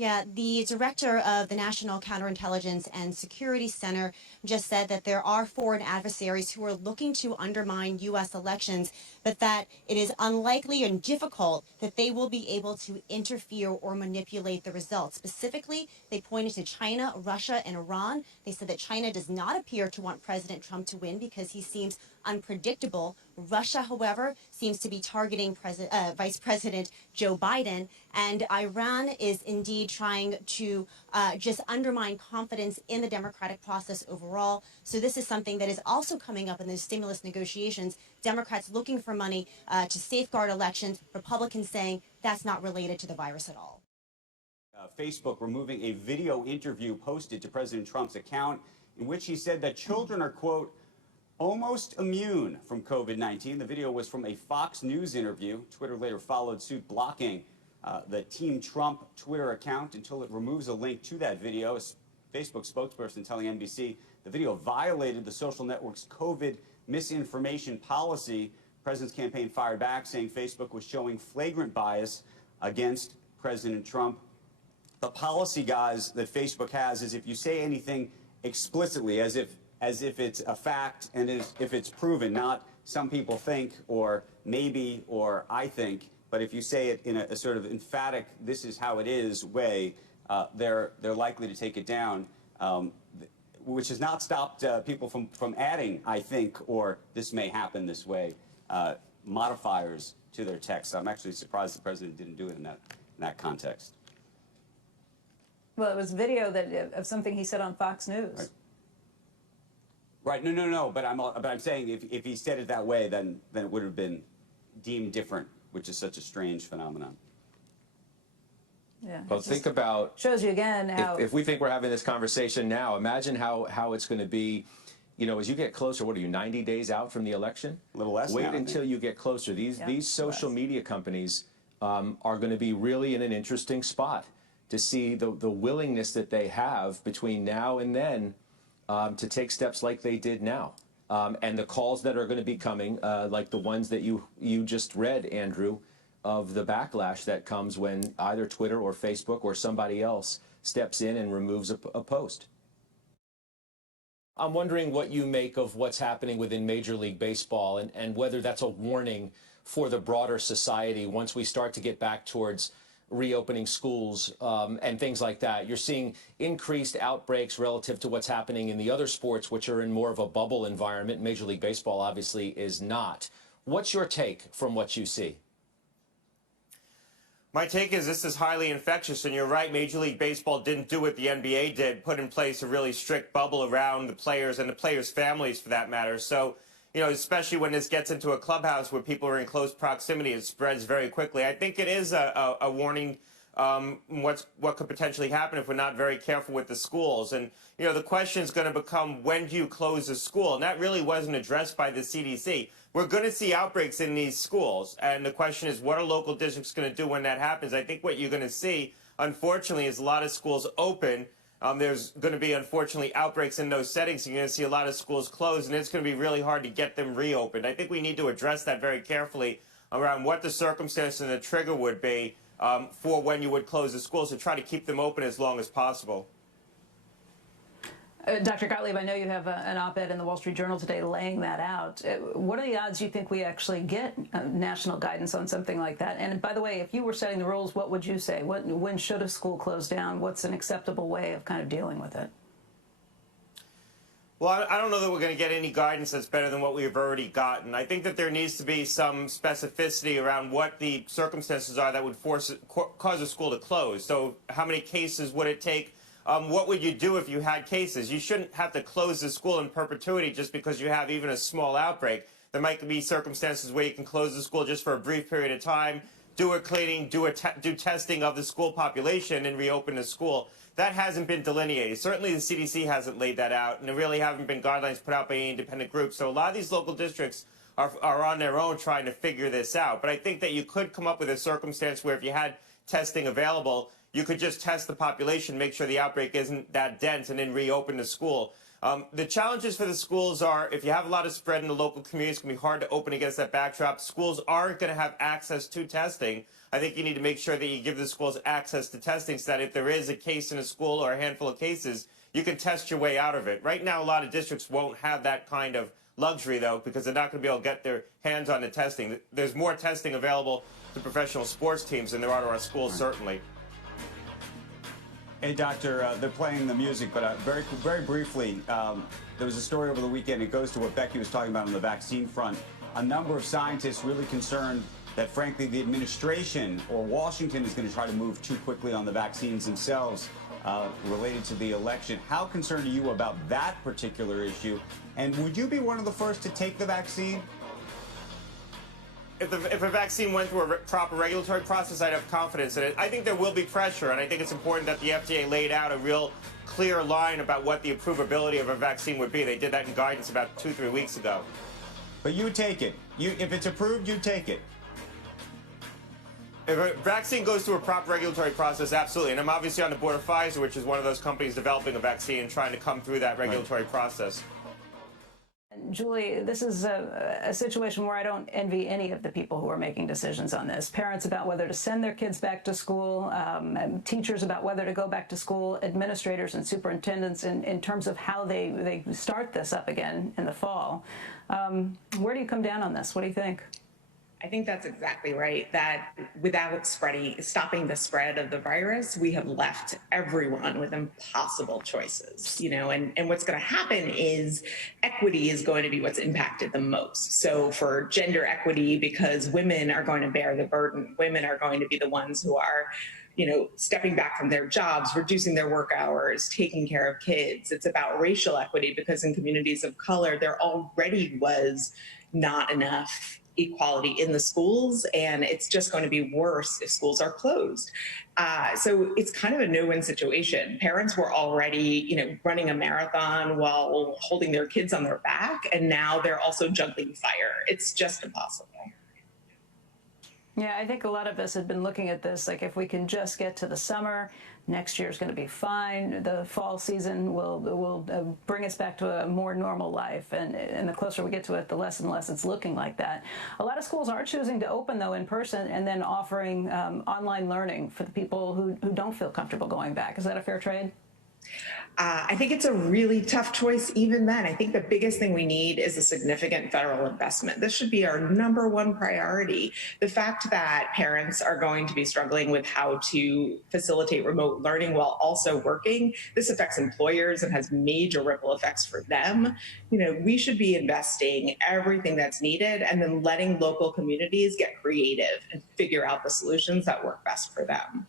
Yeah, the director of the National Counterintelligence and Security Center just said that there are foreign adversaries who are looking to undermine U.S. elections, but that it is unlikely and difficult that they will be able to interfere or manipulate the results. Specifically, they pointed to China, Russia, and Iran. They said that China does not appear to want President Trump to win because he seems unpredictable. Russia, however, seems to be targeting Vice President Joe Biden, and Iran is indeed trying to just undermine confidence in the democratic process overall. So this is something that is also coming up in the stimulus negotiations. Democrats looking for money to safeguard elections, Republicans saying that's not related to the virus at all. Facebook removing a video interview posted to President Trump's account in which he said that children are, quote, almost immune from COVID-19. The video was from a Fox News interview. Twitter later followed suit, blocking the Team Trump Twitter account until it removes a link to that video. A Facebook spokesperson telling NBC the video violated the social network's COVID misinformation policy. The president's campaign fired back, saying Facebook was showing flagrant bias against President Trump. The policy, guys, that Facebook has is if you say anything explicitly, as if it's a fact and if it's proven, not some people think or maybe or I think, but if you say it in a sort of emphatic, this is how it is way, they're likely to take it down, which has not stopped people from adding, I think, or this may happen this way, modifiers to their text. I'm actually surprised the president didn't do it in that context. Well, it was video of something he said on Fox News. Right. No. But I'm saying if he said it that way, then it would have been deemed different, which is such a strange phenomenon. Yeah. Well, think about, shows you again how if we think we're having this conversation now, imagine how it's going to be, you know, as you get closer. What are you, 90 days out from the election? A little less. Wait now, until you get closer. These social media companies are going to be really in an interesting spot to see the willingness that they have between now and then to take steps like they did now. And the calls that are going to be coming, like the ones that you just read, Andrew, of the backlash that comes when either Twitter or Facebook or somebody else steps in and removes a post. I'm wondering what you make of what's happening within Major League Baseball and whether that's a warning for the broader society once we start to get back towards reopening schools and things like that. You're seeing increased outbreaks relative to what's happening in the other sports, which are in more of a bubble environment. Major League Baseball obviously is not. What's your take from what you see? My take is this is highly infectious, and you're right, Major League Baseball didn't do what the NBA did, put in place a really strict bubble around the players and the players' families, for that matter. So, you know, especially when this gets into a clubhouse where people are in close proximity, it spreads very quickly. I think it is a warning what could potentially happen if we're not very careful with the schools. And, you know, the question is going to become, when do you close a school? And that really wasn't addressed by the CDC. We're going to see outbreaks in these schools. And the question is, what are local districts going to do when that happens? I think what you're going to see, unfortunately, is a lot of schools open. There's going to be, unfortunately, outbreaks in those settings. You're going to see a lot of schools closed, and it's going to be really hard to get them reopened. I think we need to address that very carefully around what the circumstance and the trigger would be for when you would close the schools, to try to keep them open as long as possible. Dr. Gottlieb, I know you have an op-ed in the Wall Street Journal today laying that out. What are the odds you think we actually get national guidance on something like that? And by the way, if you were setting the rules, what would you say? When should a school close down? What's an acceptable way of kind of dealing with it? Well, I don't know that we're going to get any guidance that's better than what we've already gotten. I think that there needs to be some specificity around what the circumstances are that would cause a school to close. So how many cases would it take? What would you do if you had cases? You shouldn't have to close the school in perpetuity just because you have even a small outbreak. There might be circumstances where you can close the school just for a brief period of time, do a cleaning, do testing of the school population, and reopen the school. That hasn't been delineated. Certainly the CDC hasn't laid that out, and there really haven't been guidelines put out by any independent groups. So a lot of these local districts are on their own trying to figure this out. But I think that you could come up with a circumstance where if you had testing available, you could just test the population, make sure the outbreak isn't that dense, and then reopen the school. The challenges for the schools are, if you have a lot of spread in the local community, it's going to be hard to open against that backdrop. Schools aren't going to have access to testing. I think you need to make sure that you give the schools access to testing so that if there is a case in a school or a handful of cases, you can test your way out of it. Right now, a lot of districts won't have that kind of luxury, though, because they're not going to be able to get their hands on the testing. There's more testing available to professional sports teams than there are to our schools, certainly. Hey, Doctor, they're playing the music, but very briefly, there was a story over the weekend. It goes to what Becky was talking about on the vaccine front. A number of scientists really concerned that, frankly, the administration or Washington is going to try to move too quickly on the vaccines themselves related to the election. How concerned are you about that particular issue? And would you be one of the first to take the vaccine? If a vaccine went through a proper regulatory process, I'd have confidence in it. I think there will be pressure, and I think it's important that the FDA laid out a real clear line about what the approvability of a vaccine would be. They did that in guidance about 2-3 weeks ago. But you take it. If it's approved, you take it. If a vaccine goes through a proper regulatory process, absolutely. And I'm obviously on the board of Pfizer, which is one of those companies developing a vaccine and trying to come through that regulatory process. Julie, this is a situation where I don't envy any of the people who are making decisions on this. Parents about whether to send their kids back to school, teachers about whether to go back to school, administrators and superintendents in terms of how they start this up again in the fall. Where do you come down on this? What do you think? I think that's exactly right, that without stopping the spread of the virus, we have left everyone with impossible choices, and what's going to happen is equity is going to be what's impacted the most. So for gender equity, because women are going to bear the burden, women are going to be the ones who are stepping back from their jobs, reducing their work hours, taking care of kids. It's about racial equity, because in communities of color, there already was not enough equality in the schools, and it's just going to be worse if schools are closed. So it's kind of a no-win situation. Parents were already, running a marathon while holding their kids on their back, and now they're also juggling fire. It's just impossible. Yeah, I think a lot of us have been looking at this, like if we can just get to the summer, next year's going to be fine. The fall season will bring us back to a more normal life. And the closer we get to it, the less and less it's looking like that. A lot of schools are choosing to open, though, in person and then offering online learning for the people who don't feel comfortable going back. Is that a fair trade? I think it's a really tough choice even then. I think the biggest thing we need is a significant federal investment. This should be our #1 priority. The fact that parents are going to be struggling with how to facilitate remote learning while also working, this affects employers and has major ripple effects for them. We should be investing everything that's needed and then letting local communities get creative and figure out the solutions that work best for them.